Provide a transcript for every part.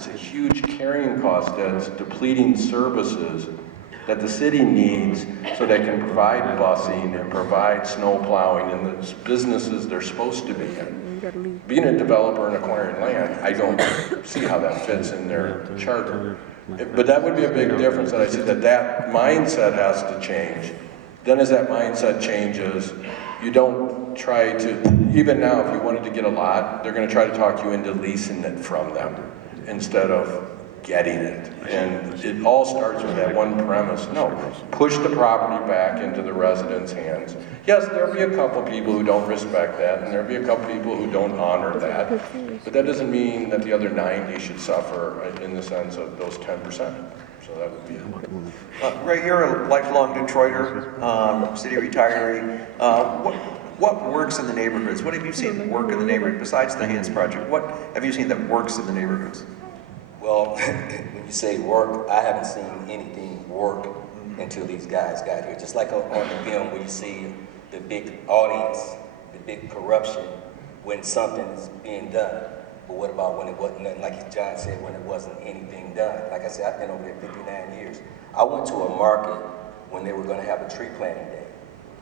It's a huge carrying cost that's depleting services that the city needs so they can provide busing and provide snow plowing and the businesses they're supposed to be in. Being a developer and acquiring land, I don't see how that fits in their charter. But that would be a big difference, that I see that mindset has to change. Then as that mindset changes, you don't try to, even now if you wanted to get a lot, they're going to try to talk you into leasing it from them instead of getting it. And it all starts with that one premise. No, push the property back into the residents' hands. Yes, there'll be a couple people who don't respect that, and there'll be a couple people who don't honor that. But that doesn't mean that the other 90 should suffer in the sense of those 10%. So that would be it. Ray, you're a lifelong Detroiter, city retiree. What works in the neighborhoods? What have you seen work in the neighborhood besides the Hands Project? What have you seen that works in the neighborhoods? Well, when you say work, I haven't seen anything work until these guys got here. Just like on the film where you see the big audience, the big corruption when something is being done. But what about when it wasn't nothing, like John said, when it wasn't anything done? Like I said, I've been over there 59 years. I went to a market when they were going to have a tree planting day.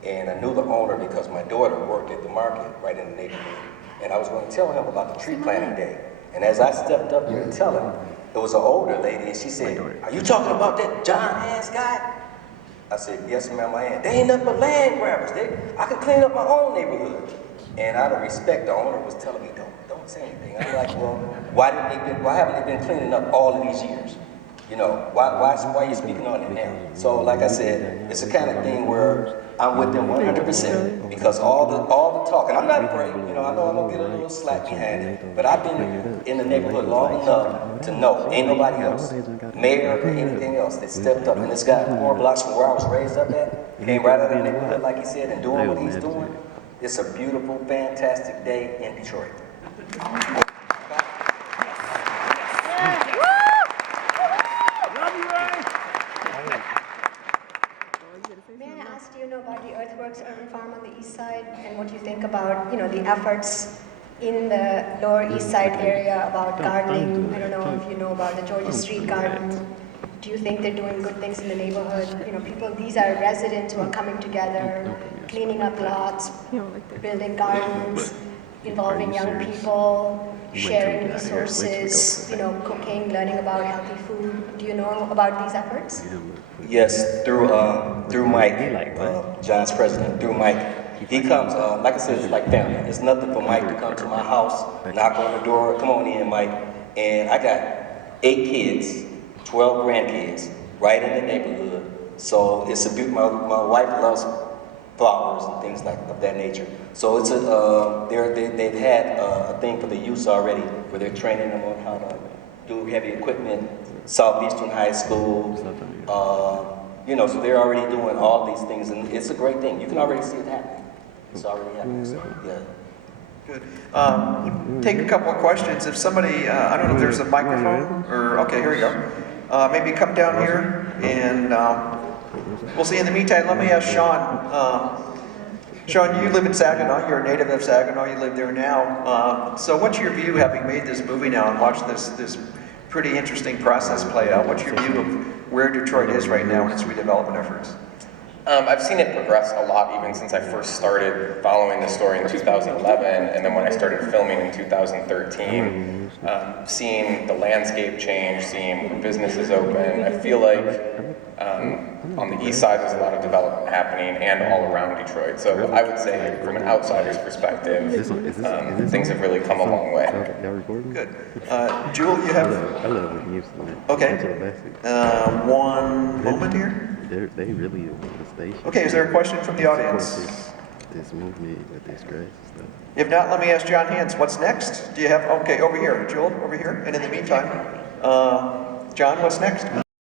And I knew the owner because my daughter worked at the market right in the neighborhood. And I was going to tell him about the tree planting day. And as I stepped up there to tell him, it was an older lady, and she said, "Are you talking about that John Hands guy?" I said, "Yes, ma'am, I am." "They ain't nothing but land grabbers. I can clean up my own neighborhood." And out of respect, the owner was telling me, don't say anything. I'm like, well, why haven't they been cleaning up all of these years? You know, why are you speaking on it now? So like I said, it's the kind of thing where I'm with them 100% because all the talk, and I'm not afraid, you know, I know I'm gonna get a little slack behind it, but I've been in the neighborhood long enough to know ain't nobody else, mayor or anything else, that stepped up. And this guy 4 blocks from where I was raised up at, came right out of the neighborhood like he said and doing what he's doing. It's a beautiful, fantastic day in Detroit. May I ask, do you know about the Earthworks Urban Farm on the east side and what you think about, you know, the efforts in the Lower East Side area about gardening? I don't know if you know about the Georgia Street Garden. Do you think they're doing good things in the neighborhood? You know, these are residents who are coming together, cleaning up lots, building gardens, involving young people, sharing resources, you know, cooking, learning about healthy food. Do you know about these efforts? Yes, through Mike, John's president, through Mike. He comes, like I said, it's like family. It's nothing for Mike to come to my house, knock on the door, "Come on in, Mike." And I got 8 kids, 12 grandkids, right in the neighborhood. So it's a beautiful, my wife loves flowers and things of that nature. So it's they've had a thing for the youth already, where they're training them on how to do heavy equipment. Southeastern High School, you know, so they're already doing all these things, and it's a great thing. You can already see it happening. It's already happening. So, yeah. Good. Take a couple of questions. If somebody, I don't know if there's a microphone, or, okay, here we go. Maybe come down here, and we'll see. In the meantime, let me ask Sean. Sean, you live in Saginaw. You're a native of Saginaw. You live there now. So what's your view, having made this movie now and watched this pretty interesting process play out? What's your view of where Detroit is right now in its redevelopment efforts? I've seen it progress a lot even since I first started following the story in 2011, and then when I started filming in 2013, seeing the landscape change, seeing businesses open. I feel like on the east side there's a lot of development happening and all around Detroit. So I would say from an outsider's perspective, things have really come a long way. Good. Jewel, you have? Okay. One moment here. They really the station. Okay, is there a question from the audience? This movement with this grass and stuff. If not, let me ask John Hands, what's next? Do you have, okay, over here, Jewel, over here. And in the meantime, John, what's next?